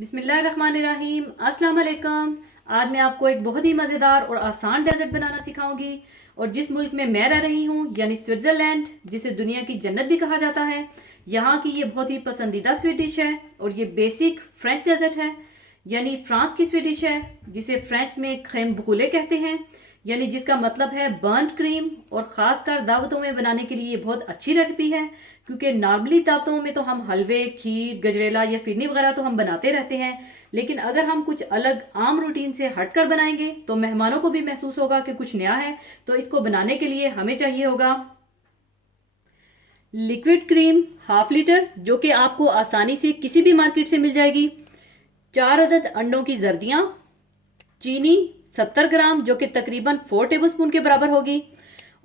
बिस्मिल्लाहिर्रहमानिर्रहीम। अस्सलाम वालेकुम। आज मैं आपको एक बहुत ही मज़ेदार और आसान डेजर्ट बनाना सिखाऊंगी। और जिस मुल्क में मैं रह रही हूँ यानी स्विट्ज़रलैंड, जिसे दुनिया की जन्नत भी कहा जाता है, यहाँ की ये बहुत ही पसंदीदा स्वीट डिश है। और ये बेसिक फ्रेंच डेजर्ट है, यानी फ्रांस की स्वीट डिश है, जिसे फ्रेंच में crème brûlée कहते हैं, यानी जिसका मतलब है बर्न्ट क्रीम। और ख़ासकर दावतों में बनाने के लिए ये बहुत अच्छी रेसिपी है, क्योंकि नॉर्मली दावतों में तो हम हलवे, खीर, गजरेला या फिरनी वगैरह तो हम बनाते रहते हैं, लेकिन अगर हम कुछ अलग आम रूटीन से हटकर बनाएंगे तो मेहमानों को भी महसूस होगा कि कुछ नया है। तो इसको बनाने के लिए हमें चाहिए होगा लिक्विड क्रीम हाफ लीटर, जो कि आपको आसानी से किसी भी मार्केट से मिल जाएगी। 4 अदद अंडों की जर्दियाँ, चीनी 70 ग्राम, जो कि तकरीबन 4 टेबलस्पून के बराबर होगी,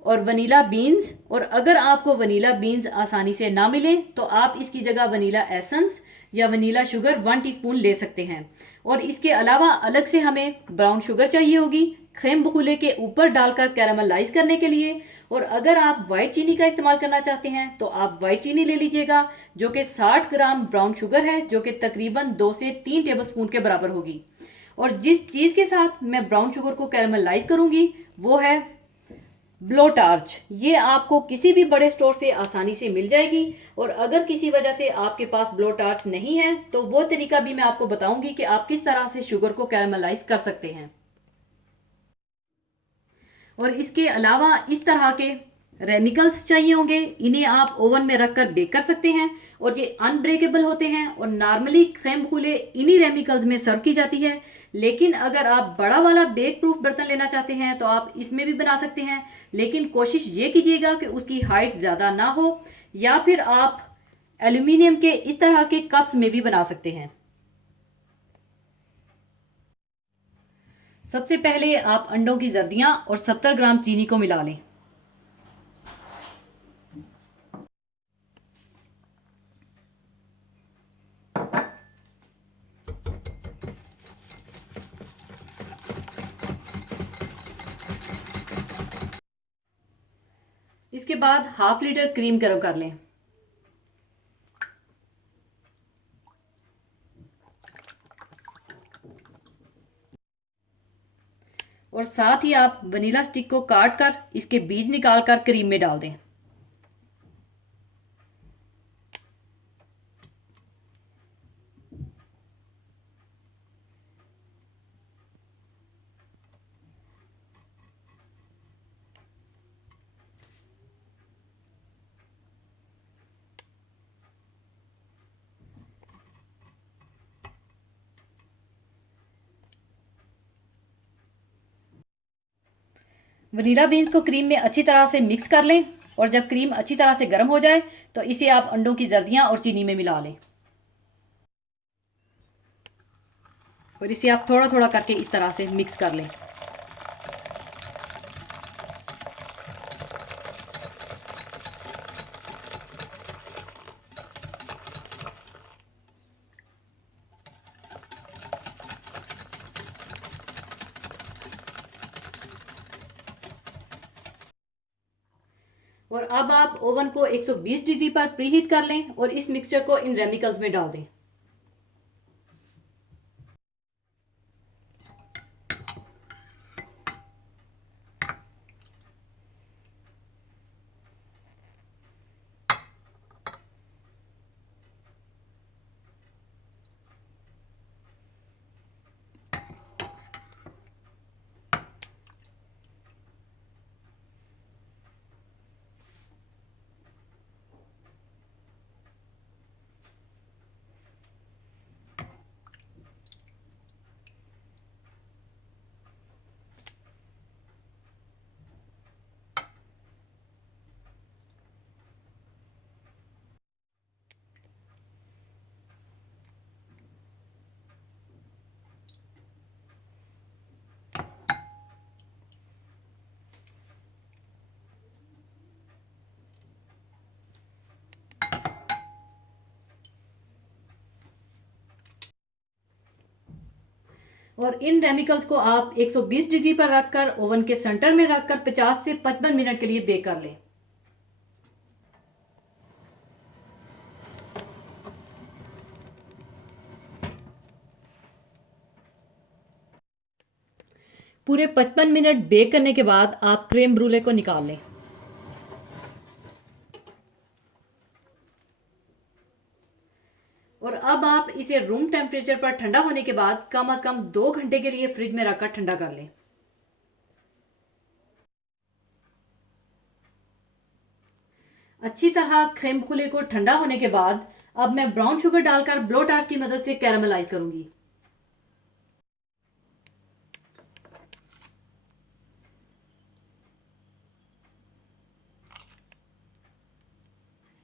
और वनीला बीन्स। और अगर आपको वनीला बीन्स आसानी से ना मिले तो आप इसकी जगह वनीला एसेंस या वनीला शुगर 1 टीस्पून ले सकते हैं। और इसके अलावा अलग से हमें ब्राउन शुगर चाहिए होगी crème brûlée के ऊपर डालकर कैरामलाइज करने के लिए। और अगर आप वाइट चीनी का इस्तेमाल करना चाहते हैं तो आप वाइट चीनी ले लीजिएगा, जो कि 60 ग्राम ब्राउन शुगर है, जो कि तकरीबन 2 से 3 टेबलस्पून के बराबर होगी। और जिस चीज़ के साथ मैं ब्राउन शुगर को कैरामलाइज करूंगी वो है ब्लो टार्च। ये आपको किसी भी बड़े स्टोर से आसानी से मिल जाएगी। और अगर किसी वजह से आपके पास ब्लो टार्च नहीं है तो वो तरीका भी मैं आपको बताऊंगी कि आप किस तरह से शुगर को कैरामलाइज कर सकते हैं। और इसके अलावा इस तरह के रेमिकल्स चाहिए होंगे, इन्हें आप ओवन में रखकर बेक कर सकते हैं और ये अनब्रेकेबल होते हैं। और नॉर्मली crème brûlée इन्हीं रेमिकल्स में सर्व की जाती है, लेकिन अगर आप बड़ा वाला बेक प्रूफ बर्तन लेना चाहते हैं तो आप इसमें भी बना सकते हैं, लेकिन कोशिश ये कीजिएगा कि उसकी हाइट ज़्यादा ना हो। या फिर आप एल्यूमिनियम के इस तरह के कप्स में भी बना सकते हैं। सबसे पहले आप अंडों की जर्दियाँ और 70 ग्राम चीनी को मिला लें। इसके बाद हाफ लीटर क्रीम गर्म कर लें। और साथ ही आप वनीला स्टिक को काट कर इसके बीज निकाल कर क्रीम में डाल दें। वनीला बीन्स को क्रीम में अच्छी तरह से मिक्स कर लें। और जब क्रीम अच्छी तरह से गर्म हो जाए तो इसे आप अंडों की जर्दियाँ और चीनी में मिला लें। और इसे आप थोड़ा थोड़ा करके इस तरह से मिक्स कर लें। और अब आप ओवन को 120 डिग्री पर प्रीहीट कर लें और इस मिक्सचर को इन रेमिकल्स में डाल दें। और इन रेमिकल्स को आप 120 डिग्री पर रखकर ओवन के सेंटर में रखकर 50 से 55 मिनट के लिए बेक कर लें। पूरे 55 मिनट बेक करने के बाद आप क्रीम ब्रूले को निकाल लें। और अब आप इसे रूम टेम्परेचर पर ठंडा होने के बाद कम से कम 2 घंटे के लिए फ्रिज में रखकर ठंडा कर लें। अच्छी तरह क्रीम ब्रूले को ठंडा होने के बाद अब मैं ब्राउन शुगर डालकर ब्लो टार्च की मदद से कैरामलाइज करूंगी।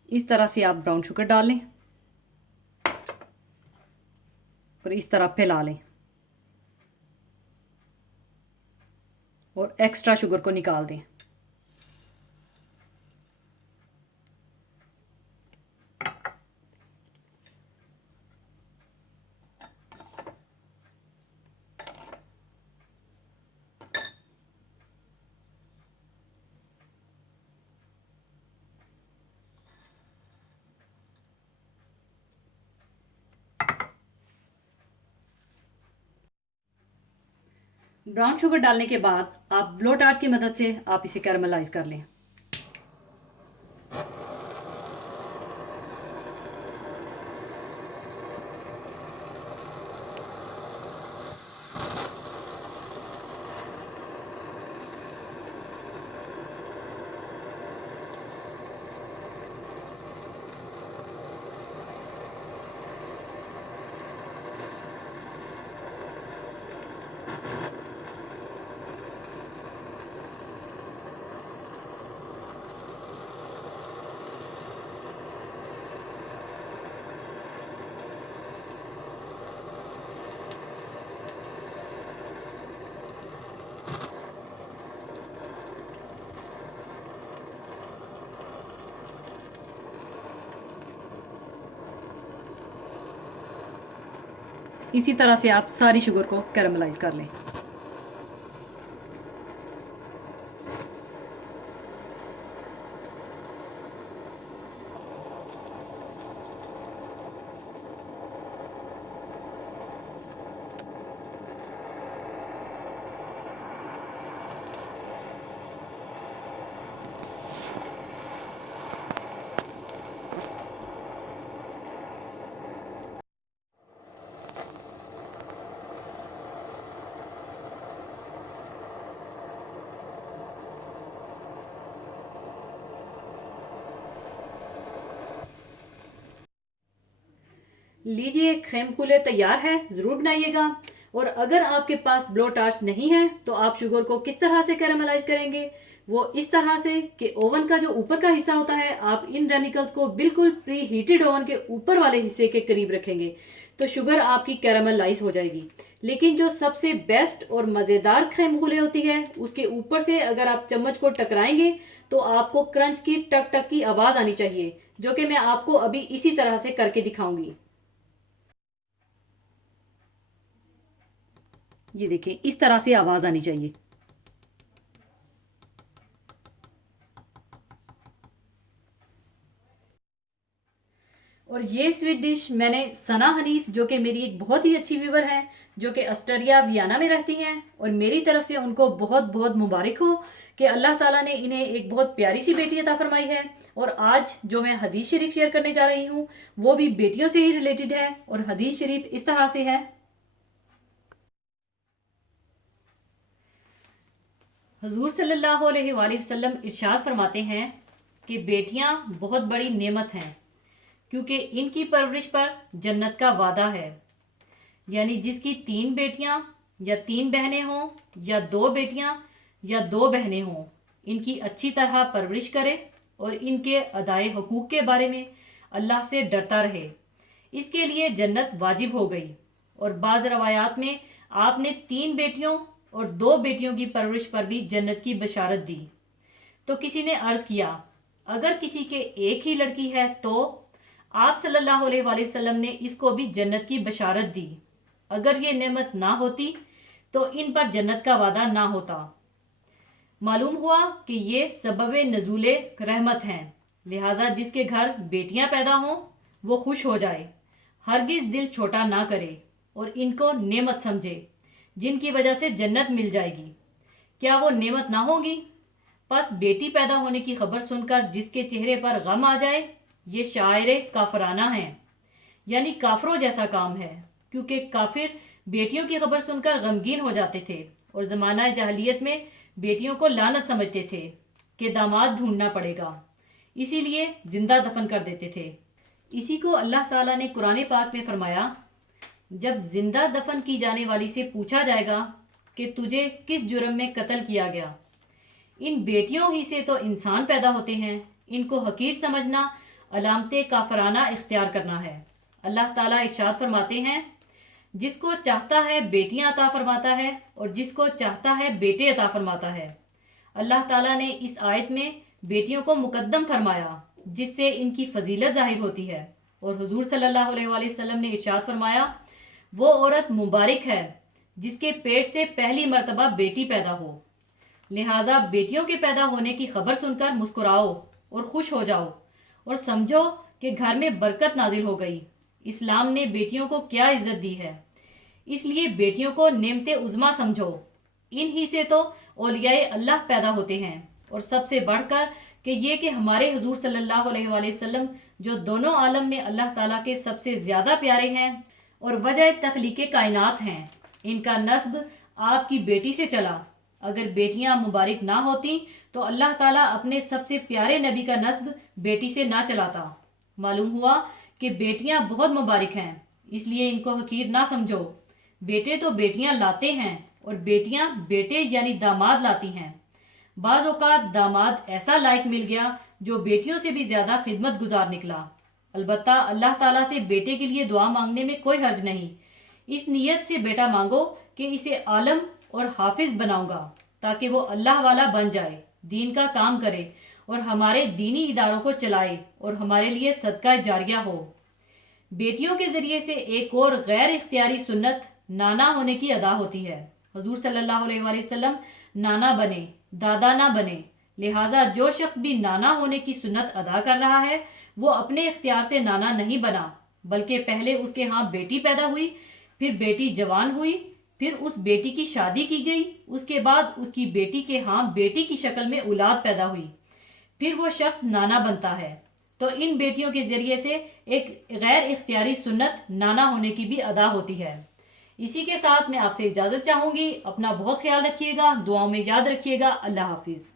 इस तरह से आप ब्राउन शुगर डाल लें और इस तरह फैला लें और एक्स्ट्रा शुगर को निकाल दें। ब्राउन शुगर डालने के बाद आप ब्लो टार्च की मदद से आप इसे कैरामलाइज कर लें। इसी तरह से आप सारी शुगर को कैरामलाइज कर लें। लीजिए, क्रीम ब्रूले तैयार है, ज़रूर बनाइएगा। और अगर आपके पास ब्लो टार्च नहीं है तो आप शुगर को किस तरह से कैरामलाइज करेंगे, वो इस तरह से कि ओवन का जो ऊपर का हिस्सा होता है आप इन रेमिकल्स को बिल्कुल प्री हीटेड ओवन के ऊपर वाले हिस्से के करीब रखेंगे तो शुगर आपकी कैरामलाइज हो जाएगी। लेकिन जो सबसे बेस्ट और मज़ेदार क्रीम ब्रूले होती है उसके ऊपर से अगर आप चम्मच को टकराएंगे तो आपको क्रंच की टक टक की आवाज़ आनी चाहिए, जो कि मैं आपको अभी इसी तरह से करके दिखाऊंगी। ये देखिए, इस तरह से आवाज़ आनी चाहिए। और ये स्वीट डिश मैंने सना हनीफ, जो कि मेरी एक बहुत ही अच्छी व्यूवर है, जो कि ऑस्ट्रिया वियना में रहती हैं, और मेरी तरफ से उनको बहुत बहुत मुबारक हो कि अल्लाह ताला ने इन्हें एक बहुत प्यारी सी बेटी अता फरमाई है। और आज जो मैं हदीस शरीफ शेयर करने जा रही हूँ वो भी बेटियों से ही रिलेटेड है। और हदीस शरीफ इस तरह से है, हजूर सल्लल्लाहु अलैहि वसल्लम इरशाद फरमाते हैं कि बेटियां बहुत बड़ी नेमत हैं क्योंकि इनकी परवरिश पर जन्नत का वादा है। यानी जिसकी 3 बेटियां या 3 बहनें हों या 2 बेटियां या 2 बहनें हों, इनकी अच्छी तरह परवरिश करे और इनके अदाए हकूक़ के बारे में अल्लाह से डरता रहे, इसके लिए जन्नत वाजिब हो गई। और बाज़ रवायात में आपने 3 बेटियों और 2 बेटियों की परवरिश पर भी जन्नत की बशारत दी। तो किसी ने अर्ज़ किया, अगर किसी के एक ही लड़की है तो आप सल्लल्लाहु अलैहि वसल्लम ने इसको भी जन्नत की बशारत दी। अगर ये नेमत ना होती तो इन पर जन्नत का वादा ना होता। मालूम हुआ कि ये सबबे नज़ूले रहमत हैं, लिहाजा जिसके घर बेटियां पैदा हों वो खुश हो जाए, हरगिज़ दिल छोटा ना करे और इनको नेमत समझे, जिनकी वजह से जन्नत मिल जाएगी। क्या वो नेमत ना होगी? बस बेटी पैदा होने की खबर सुनकर जिसके चेहरे पर गम आ जाए, ये शायरे काफराना है, यानी काफरों जैसा काम है। क्योंकि काफिर बेटियों की खबर सुनकर गमगीन हो जाते थे और ज़माना जahलियत में बेटियों को लानत समझते थे कि दामाद ढूंढना पड़ेगा, इसीलिए जिंदा दफन कर देते थे। इसी को अल्लाह ताला ने कुरान पाक में फरमाया, जब जिंदा दफन की जाने वाली से पूछा जाएगा कि तुझे किस जुर्म में कत्ल किया गया, इन बेटियों ही से तो इंसान पैदा होते हैं, इनको हकीर समझना अलामते काफराना इख्तियार करना है। अल्लाह ताला इरशाद फरमाते हैं, जिसको चाहता है बेटियां अता फरमाता है और जिसको चाहता है बेटे अता फरमाता है। अल्लाह ताला ने इस आयत में बेटियों को मुकद्दम फरमाया, जिससे इनकी फजीलत जाहिर होती है। और हुजूर सल्लल्लाहु अलैहि वसल्लम ने इरशाद फरमाया, वो औरत मुबारक है जिसके पेट से पहली मर्तबा बेटी पैदा हो। लिहाजा बेटियों के पैदा होने की खबर सुनकर मुस्कुराओ और खुश हो जाओ और समझो कि घर में बरकत नाजिल हो गई। इस्लाम ने बेटियों को क्या इज्जत दी है, इसलिए बेटियों को नेमते उज़्मा समझो। इन ही से तो औलियाए अल्लाह पैदा होते हैं। और सबसे बढ़कर कि ये कि हमारे हुजूर सल्लल्लाहु अलैहि वसल्लम जो दोनों आलम में अल्लाह ताला के सबसे ज़्यादा प्यारे हैं और वजह तख्लीक़े कायनात हैं, इनका नस्ब आपकी बेटी से चला। अगर बेटियां मुबारक ना होती तो अल्लाह ताला अपने सबसे प्यारे नबी का नस्ब बेटी से ना चलाता। मालूम हुआ कि बेटियां बहुत मुबारक हैं, इसलिए इनको हकीर ना समझो। बेटे तो बेटियां लाते हैं और बेटियां बेटे यानी दामाद लाती हैं। बाज़ औक़ात दामाद ऐसा लायक मिल गया जो बेटियों से भी ज़्यादा खिदमत गुजार निकला। अलबत्ता अल्लाह ताला से बेटे के लिए दुआ मांगने में कोई हर्ज नहीं। इस नीयत से बेटा मांगो कि इसे आलम और हाफिज बनाऊंगा, ताकि वो अल्लाह वाला बन जाए, दीन का काम करे और हमारे दीनी इदारों को चलाए और हमारे लिए सदका जारिया हो। बेटियों के ज़रिए से एक और गैर इख्तियारी सुन्नत नाना होने की अदा होती है। हुजूर सल्लल्लाहु अलैहि वसल्लम नाना बने, दादा ना बने। लिहाजा जो शख्स भी नाना होने की सुन्नत अदा कर रहा है, वो अपने इख्तियार से नाना नहीं बना, बल्कि पहले उसके यहाँ बेटी पैदा हुई, फिर बेटी जवान हुई, फिर उस बेटी की शादी की गई, उसके बाद उसकी बेटी के यहाँ बेटी की शक्ल में औलाद पैदा हुई, फिर वो शख्स नाना बनता है। तो इन बेटियों के जरिए से एक गैर इख्तियारी सुन्नत नाना होने की भी अदा होती है। इसी के साथ मैं आपसे इजाज़त चाहूँगी। अपना बहुत ख्याल रखिएगा, दुआओं में याद रखिएगा। अल्लाह हाफिज़।